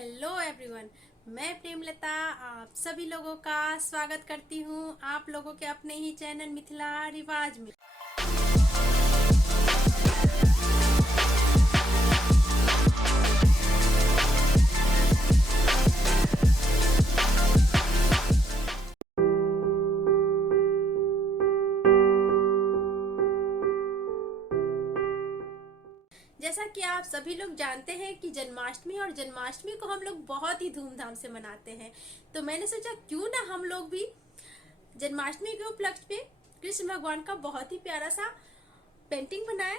Hello everyone, मैं प्रेमलता आप सभी लोगों का स्वागत करती हूँ आप लोगों के अपने ही चैनल मिथिला रिवाज में। जैसा कि आप सभी लोग जानते हैं कि जन्माष्टमी को हम लोग बहुत ही धूमधाम से मनाते हैं, तो मैंने सोचा क्यों ना हम लोग भी जन्माष्टमी के उपलक्ष्य पे कृष्ण भगवान का बहुत ही प्यारा सा पेंटिंग बनाए।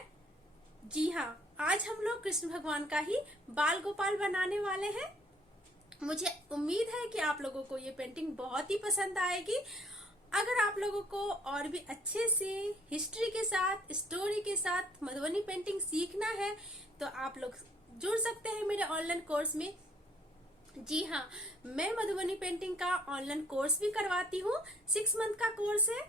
जी हाँ, आज हम लोग कृष्ण भगवान का ही बाल गोपाल बनाने वाले हैं। मुझे उम्मीद है कि आप लोगों को ये पेंटिंग बहुत ही पसंद आएगी। अगर आप लोगों को और भी अच्छे से हिस्ट्री के साथ, स्टोरी के साथ मधुबनी पेंटिंग सीखना है तो आप लोग जुड़ सकते हैं मेरे ऑनलाइन कोर्स में। जी हाँ, मैं मधुबनी पेंटिंग का ऑनलाइन कोर्स भी करवाती हूँ। 6 मंथ का कोर्स है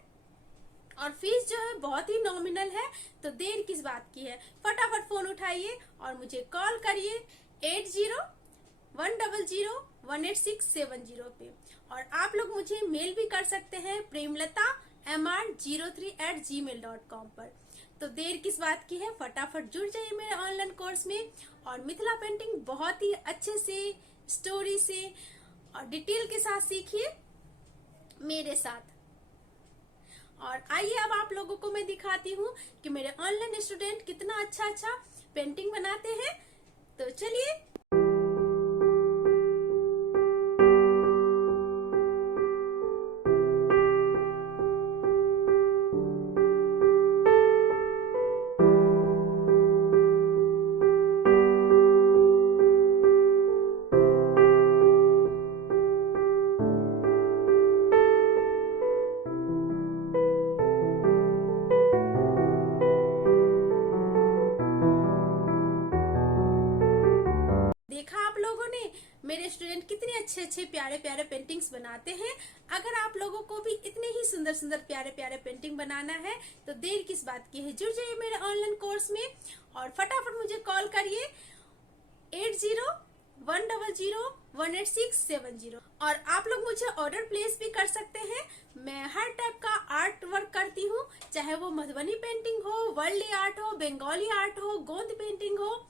और फीस जो है बहुत ही नॉमिनल है, तो देर किस बात की है, फटाफट फोन उठाइए और मुझे कॉल करिए 8010018670 पे। और आप लोग मुझे मेल भी कर सकते हैं premlata03@gmail.com पर। तो देर किस बात की है, फटाफट जुड़ जाइए मेरे ऑनलाइन कोर्स में और मिथिला पेंटिंग बहुत ही अच्छे से, स्टोरी से और डिटेल के साथ सीखिए मेरे साथ। और आइए अब आप लोगों को मैं दिखाती हूँ कि मेरे ऑनलाइन स्टूडेंट कितना अच्छा पेंटिंग बनाते हैं। तो चलिए। देखा आप लोगों ने मेरे स्टूडेंट कितने अच्छे प्यारे पेंटिंग्स बनाते हैं। अगर आप लोगों को भी इतने ही सुंदर प्यारे पेंटिंग बनाना है तो देर किस बात की है, जुड़ जाइए मेरे ऑनलाइन कोर्स में और फटाफट मुझे कॉल करिए 8010018670। और आप लोग मुझे ऑर्डर प्लेस भी कर सकते हैं। मैं हर टाइप का आर्ट वर्क करती हूँ, चाहे वो मधुबनी पेंटिंग हो, वर्ल्ड आर्ट हो, बंगाली आर्ट हो, गोंद पेंटिंग हो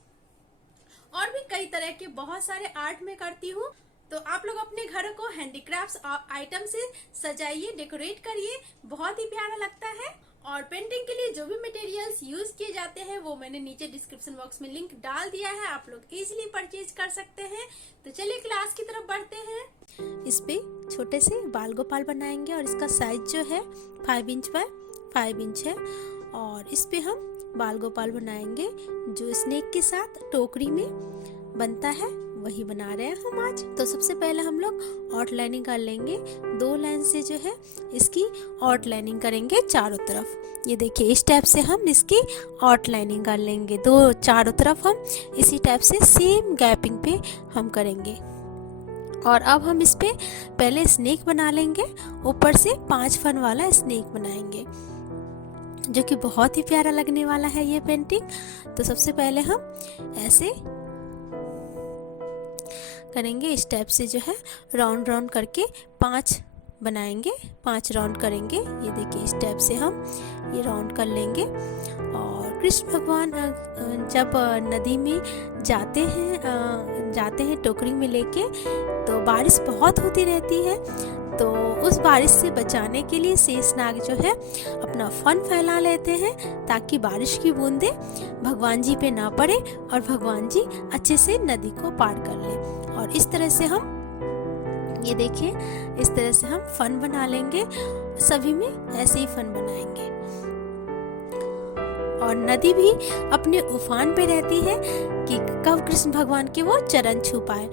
और भी कई तरह के बहुत सारे आर्ट में करती हूँ। तो आप लोग अपने घर को हैंडीक्राफ्ट्स आइटम से सजाइए, डेकोरेट करिए, बहुत ही प्यारा लगता है। और पेंटिंग के लिए जो भी मटेरियल्स यूज किए जाते हैं वो मैंने नीचे डिस्क्रिप्शन बॉक्स में लिंक डाल दिया है, आप लोग इजीली परचेज कर सकते हैं। तो चलिए क्लास की तरफ बढ़ते हैं। इस पे छोटे से बाल गोपाल बनाएंगे और इसका साइज जो है 5 इंच बाय 5 इंच है। और इस पे हम बाल गोपाल बनाएंगे जो स्नेक के साथ टोकरी में बनता है, वही बना रहे हैं हम आज। तो सबसे पहले हम लोग आउटलाइनिंग कर लेंगे। 2 लाइन से जो है इसकी आउटलाइनिंग करेंगे चारों तरफ। ये देखिए, इस टाइप से हम इसकी आउटलाइनिंग कर लेंगे। चारों तरफ हम इसी टाइप से सेम गैपिंग पे हम करेंगे। और अब हम इस पे पहले स्नेक बना लेंगे, ऊपर से 5 फन वाला स्नेक बनाएंगे जो कि बहुत ही प्यारा लगने वाला है ये पेंटिंग। तो सबसे पहले हम ऐसे करेंगे, इस टाइप से जो है राउंड करके 5 बनाएंगे, 5 राउंड करेंगे। ये देखिए, इस टाइप से हम ये राउंड कर लेंगे। और कृष्ण भगवान जब नदी में जाते हैं टोकरी में लेके, तो बारिश बहुत होती रहती है। तो उस बारिश से बचाने के लिए शेषनाग जो है अपना फन फैला लेते हैं ताकि बारिश की बूंदें भगवान जी पे ना पड़े और भगवान जी अच्छे से नदी को पार कर ले। और इस तरह से हम, ये देखिए, इस तरह से हम फन बना लेंगे। सभी में ऐसे ही फन बनाएंगे। और नदी भी अपने उफान पे रहती है कि कब कृष्ण भगवान के वो चरण छू पाए।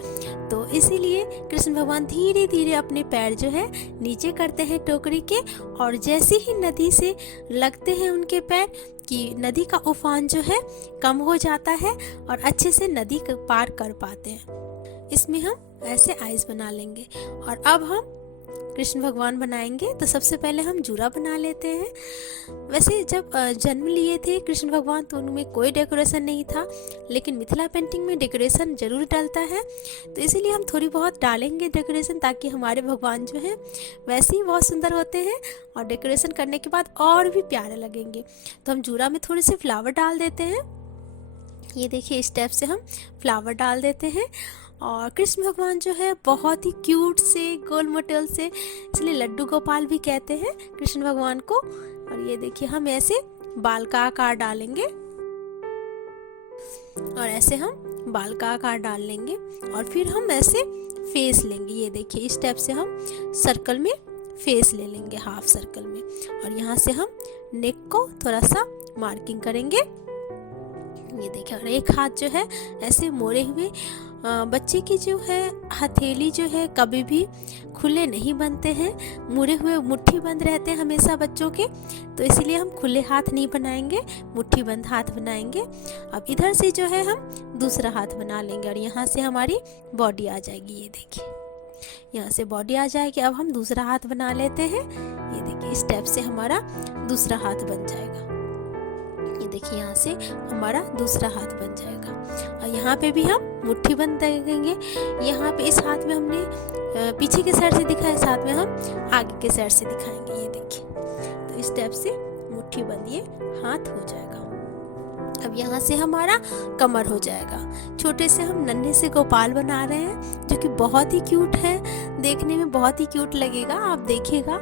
तो इसीलिए कृष्ण भगवान धीरे धीरे अपने पैर जो है नीचे करते हैं टोकरी के, और जैसे ही नदी से लगते हैं उनके पैर कि नदी का उफान जो है कम हो जाता है और अच्छे से नदी पार कर पाते हैं। इसमें हम ऐसे आइज बना लेंगे। और अब हम कृष्ण भगवान बनाएंगे तो सबसे पहले हम जूरा बना लेते हैं। वैसे जब जन्म लिए थे कृष्ण भगवान तो उनमें कोई डेकोरेशन नहीं था, लेकिन मिथिला पेंटिंग में डेकोरेशन जरूर डलता है, तो इसीलिए हम थोड़ी बहुत डालेंगे डेकोरेशन, ताकि हमारे भगवान जो हैं वैसे ही बहुत सुंदर होते हैं और डेकोरेशन करने के बाद और भी प्यारे लगेंगे। तो हम जूरा में थोड़े से फ्लावर डाल देते हैं। ये देखिए इस टाइप से हम फ्लावर डाल देते हैं। और कृष्ण भगवान जो है बहुत ही क्यूट से गोल मोटेल से, इसलिए लड्डू गोपाल भी कहते हैं कृष्ण भगवान को। और ये देखिए हम ऐसे बाल का आकार डालेंगे और ऐसे हम बाल का आकार डाल लेंगे और फिर हम ऐसे फेस लेंगे। ये देखिए इस टाइप से हम सर्कल में फेस ले लेंगे, हाफ सर्कल में। और यहाँ से हम नेक को थोड़ा सा मार्किंग करेंगे। ये देखिए और एक हाथ जो है ऐसे मोड़े हुए। बच्चे की जो है हथेली जो है कभी भी खुले नहीं बनते हैं, मुड़े हुए मुट्ठी बंद रहते हैं हमेशा बच्चों के, तो इसलिए हम खुले हाथ नहीं बनाएंगे, मुट्ठी बंद हाथ बनाएंगे। अब इधर से जो है हम दूसरा हाथ बना लेंगे और यहाँ से हमारी बॉडी आ जाएगी। ये देखिए यहाँ से बॉडी आ जाएगी। अब हम दूसरा हाथ बना लेते हैं। ये देखिए इस टाइप से हमारा दूसरा हाथ बन जाएगा। ये देखिए यहाँ से हमारा दूसरा हाथ बन जाएगा। और यहाँ पे भी हम मुट्ठी बंद देंगे। यहाँ पे इस हाथ में हमने पीछे के साइड से दिखाया, इस हाथ में हम आगे के साइड से दिखाएंगे। ये देखिए तो इस टाइप से मुट्ठी बंद ये हाथ हो जाएगा। अब यहाँ से हमारा कमर हो जाएगा। छोटे से हम नन्हे से गोपाल बना रहे हैं जो कि बहुत ही क्यूट है, देखने में बहुत ही क्यूट लगेगा, आप देखिएगा।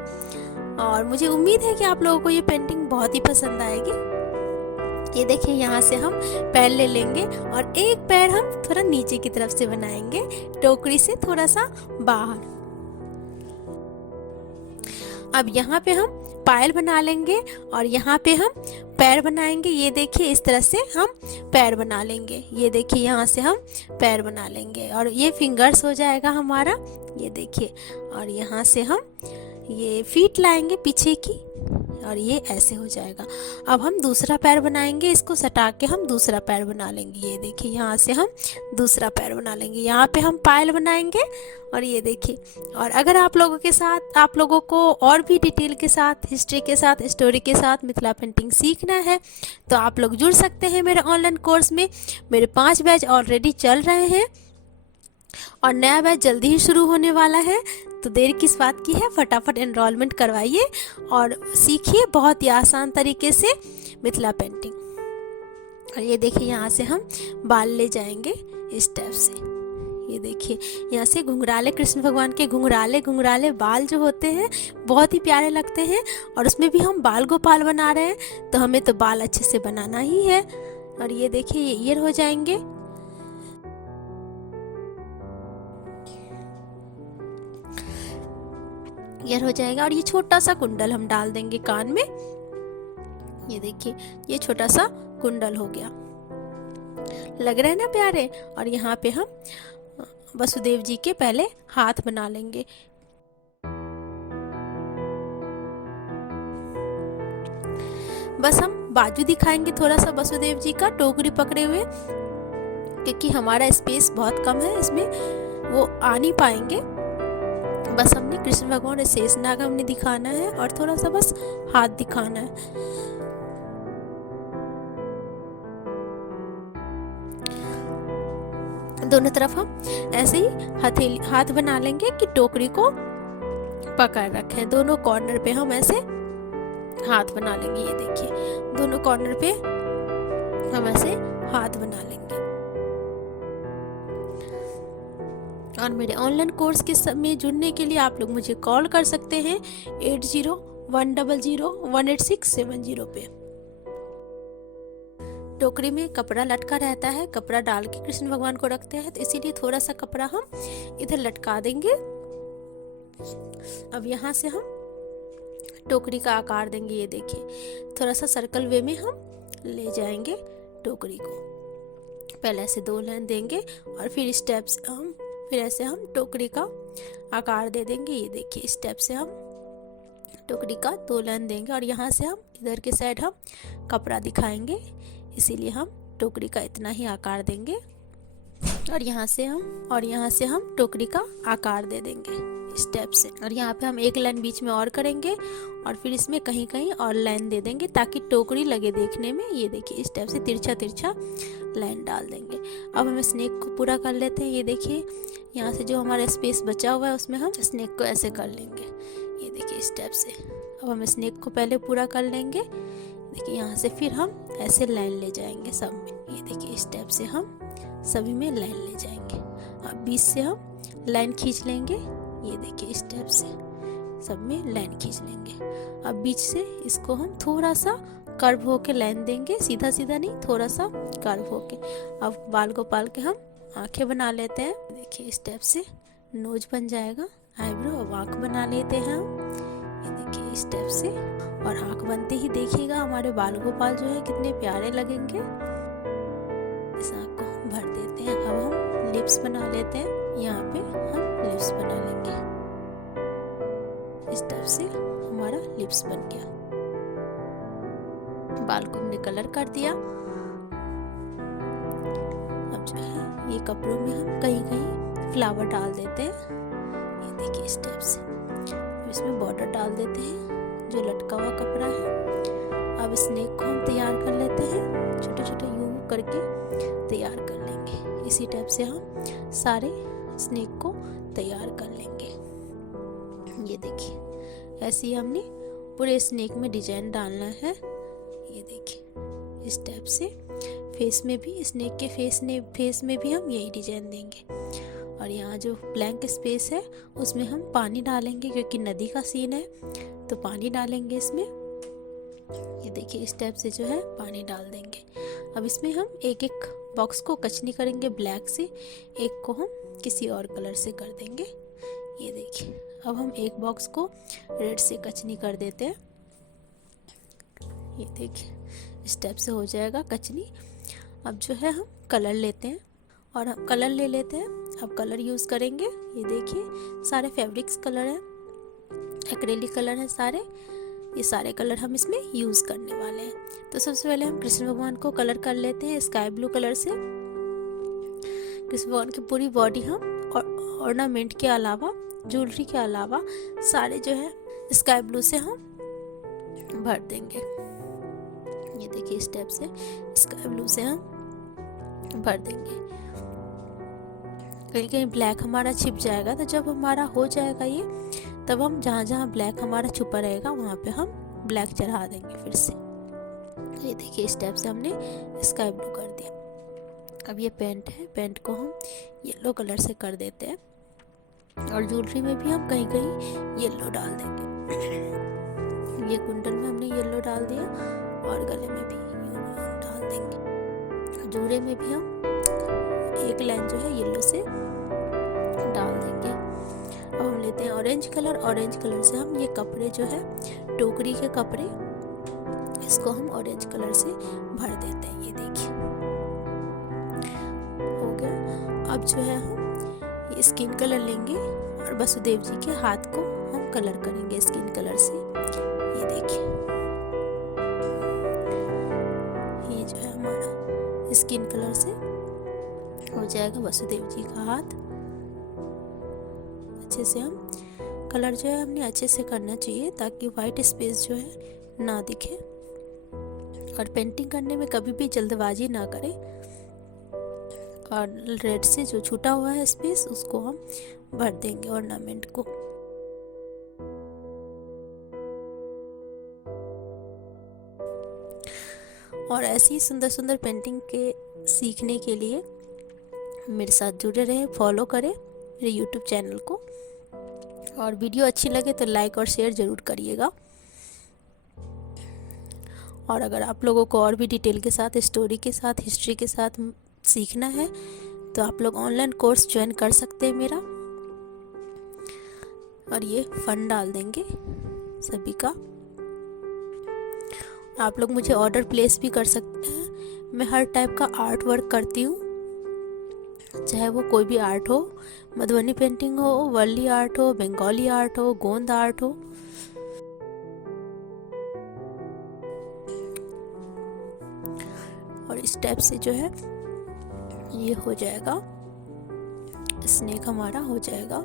और मुझे उम्मीद है कि आप लोगों को ये पेंटिंग बहुत ही पसंद आएगी। ये देखिए यहाँ से हम पैर ले लेंगे और एक पैर हम थोड़ा नीचे की तरफ से बनाएंगे, टोकरी से थोड़ा सा बाहर। अब यहाँ पे हम पायल बना लेंगे और यहाँ पे हम पैर बनाएंगे। ये देखिए इस तरह से हम पैर बना लेंगे। ये देखिए यहाँ से हम पैर बना लेंगे और ये फिंगर्स हो जाएगा हमारा। ये देखिए और यहाँ से हम ये फीट लाएंगे पीछे की और ये ऐसे हो जाएगा। अब हम दूसरा पैर बनाएंगे, इसको सटा के हम दूसरा पैर बना लेंगे। ये देखिए यहाँ से हम दूसरा पैर बना लेंगे। यहाँ पे हम पायल बनाएंगे और ये देखिए। और अगर आप लोगों को और भी डिटेल के साथ, हिस्ट्री के साथ, स्टोरी के साथ मिथिला पेंटिंग सीखना है तो आप लोग जुड़ सकते हैं मेरे ऑनलाइन कोर्स में। मेरे 5 बैच ऑलरेडी चल रहे हैं और नया बैच जल्दी ही शुरू होने वाला है, तो देर किस बात की है, फटाफट एनरोलमेंट करवाइए और सीखिए बहुत ही आसान तरीके से मिथिला पेंटिंग। और ये देखिए यहाँ से हम बाल ले जाएंगे इस टाइप से। ये देखिए यहाँ से घुंघराले, कृष्ण भगवान के घुंघराले बाल जो होते हैं बहुत ही प्यारे लगते हैं। और उसमें भी हम बाल गोपाल बना रहे हैं तो हमें तो बाल अच्छे से बनाना ही है। और ये देखिए ये ईयर हो जाएंगे। ईयर हो जाएगा और ये छोटा सा कुंडल हम डाल देंगे कान में। ये देखिए ये छोटा सा कुंडल हो गया, लग रहे हैं ना प्यारे। और यहाँ पे हम वसुदेव जी के पहले हाथ बना लेंगे। बस हम बाजू दिखाएंगे थोड़ा सा वसुदेव जी का टोकरी पकड़े हुए, क्योंकि हमारा स्पेस बहुत कम है, इसमें वो आ नहीं पाएंगे। बस हमने कृष्ण भगवान और शेषनाग हमने दिखाना है और थोड़ा सा बस हाथ दिखाना है। दोनों तरफ हम ऐसे ही हाथ बना लेंगे कि टोकरी को पकड़ रखें। दोनों कॉर्नर पे हम ऐसे हाथ बना लेंगे। ये देखिए दोनों कॉर्नर पे हम ऐसे हाथ बना लेंगे। और मेरे ऑनलाइन कोर्स के में जुड़ने के लिए आप लोग मुझे कॉल कर सकते हैं 8010018670 पे। टोकरी में कपड़ा लटका रहता है, कपड़ा डाल के कृष्ण भगवान को रखते हैं, तो इसीलिए थोड़ा सा कपड़ा हम इधर लटका देंगे। अब यहाँ से हम टोकरी का आकार देंगे। ये देखिए थोड़ा सा सर्कल वे में हम ले जाएंगे टोकरी को। पहले ऐसे 2 लाइन देंगे और फिर स्टेप्स फिर ऐसे हम टोकरी का आकार दे देंगे। ये देखिए स्टेप से हम टोकरी का 2 लाइन देंगे और यहाँ से हम इधर के साइड हम कपड़ा दिखाएंगे, इसीलिए हम टोकरी का इतना ही आकार देंगे। और यहाँ से हम टोकरी का आकार दे देंगे स्टेप से। और यहाँ पे हम एक लाइन बीच में और करेंगे और फिर इसमें कहीं कहीं और लाइन दे देंगे ताकि टोकरी लगे देखने में। ये देखिए इस टाइप से तिरछा तिरछा लाइन डाल देंगे। अब हम स्नेक को पूरा कर लेते हैं। ये देखिए यहाँ से जो हमारा स्पेस बचा हुआ है उसमें हम स्नेक को ऐसे कर लेंगे। ये देखिए इस टाइप से। अब हम स्नेक को पहले पूरा कर लेंगे। देखिए यहाँ से फिर हम ऐसे लाइन ले जाएंगे सब में। ये देखिए इस टाइप से हम सभी में लाइन ले जाएंगे। अब बीच से हम लाइन खींच लेंगे। ये देखिए इस टाइप से सब में लाइन खींच लेंगे। अब बीच से इसको हम थोड़ा सा कर्व होके लाइन देंगे, सीधा सीधा नहीं, थोड़ा सा कर्व होके। अब बाल गोपाल के हम आंखें बना लेते हैं। देखिए इस टाइप से नोज बन जाएगा, आईब्रो। अब आँख बना लेते हैं हम। ये देखिए इस टाइप से। और आँख बनते ही देखिएगा हमारे बाल गोपाल जो है कितने प्यारे लगेंगे। इस आँख को हम भर देते हैं। अब हम लिप्स बना लेते हैं। यहाँ पे हम लिप्स बना लेंगे। इस टाइप से हमारा लिप्स बन गया। बाल को हमने कलर कर दिया। अब जो है ये कपड़ों में हम कहीं कहीं फ्लावर डाल देते हैं। ये देखिए इस टाइप से। अब इसमें बॉर्डर डाल देते हैं जो लटका हुआ कपड़ा है। अब स्नेक को हम तैयार कर लेते हैं, छोटे छोटे यू करके तैयार कर लेंगे। इसी टाइप से हम सारे स्नेक को तैयार कर लेंगे। ये देखिए ऐसे ही हमने पूरे स्नेक में डिजाइन डालना है। ये देखिए इस टाइप से। फेस में भी, स्नेक के फेस में भी हम यही डिजाइन देंगे। और यहाँ जो ब्लैंक स्पेस है उसमें हम पानी डालेंगे क्योंकि नदी का सीन है तो पानी डालेंगे इसमें। ये देखिए इस टाइप से जो है पानी डाल देंगे। अब इसमें हम एक एक बॉक्स को कचनी करेंगे ब्लैक से, एक को हम किसी और कलर से कर देंगे। ये देखिए अब हम एक बॉक्स को रेड से कचनी कर देते हैं। ये देखिए इस टाइप से हो जाएगा कचनी। अब जो है हम कलर लेते हैं और हम कलर ले लेते हैं। अब कलर यूज़ करेंगे। ये देखिए सारे फैब्रिक्स कलर हैं, एक्रेलिक कलर हैं सारे। ये सारे कलर हम इसमें यूज़ करने वाले हैं। तो सबसे पहले हम कृष्ण भगवान को कलर कर लेते हैं स्काई ब्लू कलर से। कृष्ण भगवान की पूरी बॉडी हम ऑर्नामेंट के अलावा, ज्वेलरी के अलावा सारे जो है स्काई ब्लू से हम भर देंगे। ये देखिए इस टाइप से स्काई ब्लू से हम भर देंगे। कहीं कहीं ब्लैक हमारा छिप जाएगा तो जब हमारा हो जाएगा ये, तब हम जहाँ जहाँ ब्लैक हमारा छुपा रहेगा वहाँ पे हम ब्लैक चढ़ा देंगे फिर से। ये देखिए इस टाइप से हमने स्काई ब्लू कर दिया। अब ये पेंट है, पेंट को हम येलो कलर से कर देते हैं। और ज्वेलरी में भी हम कहीं कहीं येलो डाल देंगे। ये कुंडल में हमने येलो डाल दिया और गले में भी येलो डाल देंगे। जूड़े में भी हम एक लाइन जो है येलो से डाल देंगे। अब हम लेते हैं ऑरेंज कलर। ऑरेंज कलर से हम ये कपड़े जो है टोकरी के कपड़े, इसको हम ऑरेंज कलर से भर देते हैं। ये देखिए हो गया। अब जो है हम ये स्किन कलर लेंगे और वसुदेव जी के हाथ को हम कलर करेंगे स्किन कलर से। ये देखिए ये जो है हमारा स्किन कलर से हो जाएगा वसुदेव जी का हाथ। अच्छे से हम कलर जो है हमने अच्छे से करना चाहिए ताकि वाइट स्पेस जो है ना दिखे। और पेंटिंग करने में कभी भी जल्दबाजी ना करें। और रेड से जो छूटा हुआ है स्पेस उसको हम भर देंगे ऑर्नामेंट को। और ऐसी ही सुंदर सुंदर पेंटिंग के सीखने के लिए मेरे साथ जुड़े रहें, फॉलो करें मेरे यूट्यूब चैनल को। और वीडियो अच्छी लगे तो लाइक और शेयर ज़रूर करिएगा। और अगर आप लोगों को और भी डिटेल के साथ, स्टोरी के साथ, हिस्ट्री के साथ सीखना है तो आप लोग ऑनलाइन कोर्स ज्वाइन कर सकते हैं मेरा। और ये फंड डाल देंगे सभी का। आप लोग मुझे ऑर्डर प्लेस भी कर सकते हैं। मैं हर टाइप का आर्ट वर्क करती हूँ, चाहे वो कोई भी आर्ट हो, मधुबनी पेंटिंग हो, वर्ली आर्ट हो, बंगाली आर्ट हो, गोंद आर्ट हो। और इस टाइप से जो है ये हो जाएगा, स्नेक हमारा हो जाएगा।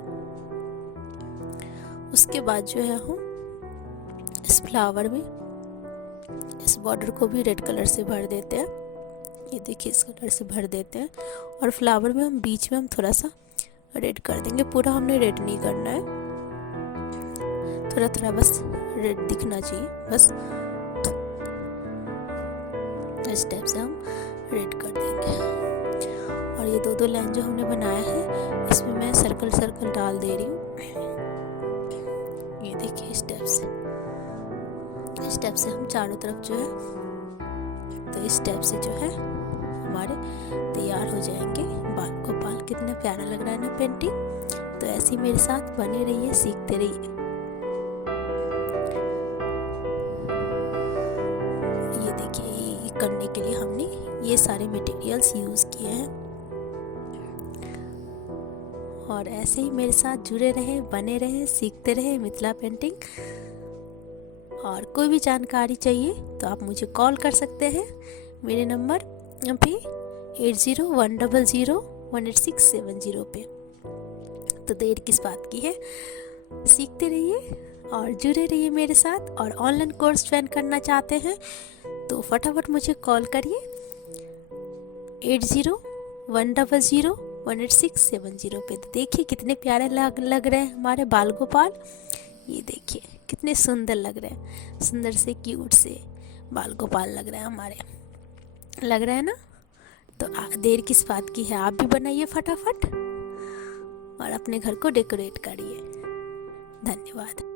उसके बाद जो है हम इस फ्लावर में इस बॉर्डर को भी रेड कलर से भर देते हैं। ये देखिए इस कलर से भर देते हैं और फ्लावर में हम बीच में हम थोड़ा सा रेड कर देंगे। पूरा हमने रेड नहीं करना है, थोड़ा थोड़ा बस रेड दिखना चाहिए, बस इस टाइप से हम रेड कर देंगे। और ये दो लाइन जो हमने बनाया है इसमें मैं सर्कल सर्कल डाल दे रही हूँ। ये देखिए इस टाइप से हम चारों तरफ जो है, तो इस टाइप से जो है हमारे तैयार हो जाएंगे बाल गोपाल। कितना प्यारा लग रहा है ना पेंटिंग। तो ऐसे ही मेरे साथ बने रहिए, सीखते रहिए। ये देखिए ये करने के लिए हमने ये सारे मटेरियल्स यूज़ किए हैं। और ऐसे ही मेरे साथ जुड़े रहे, बने रहे, सीखते रहे मिथिला पेंटिंग। और कोई भी जानकारी चाहिए तो आप मुझे कॉल कर सकते हैं मेरे नंबर पे 8010018670 पे। तो देर किस बात की है, सीखते रहिए और जुड़े रहिए मेरे साथ। और ऑनलाइन कोर्स ज्वाइन करना चाहते हैं तो फटाफट मुझे कॉल करिए 8010018670 पे। तो देखिए कितने प्यारे लग रहे हैं हमारे बाल गोपाल। ये देखिए कितने सुंदर लग रहे हैं, सुंदर से क्यूट से बाल गोपाल लग रहे हैं हमारे, लग रहा है ना। तो देर किस बात की है, आप भी बनाइए फटाफट और अपने घर को डेकोरेट करिए। धन्यवाद।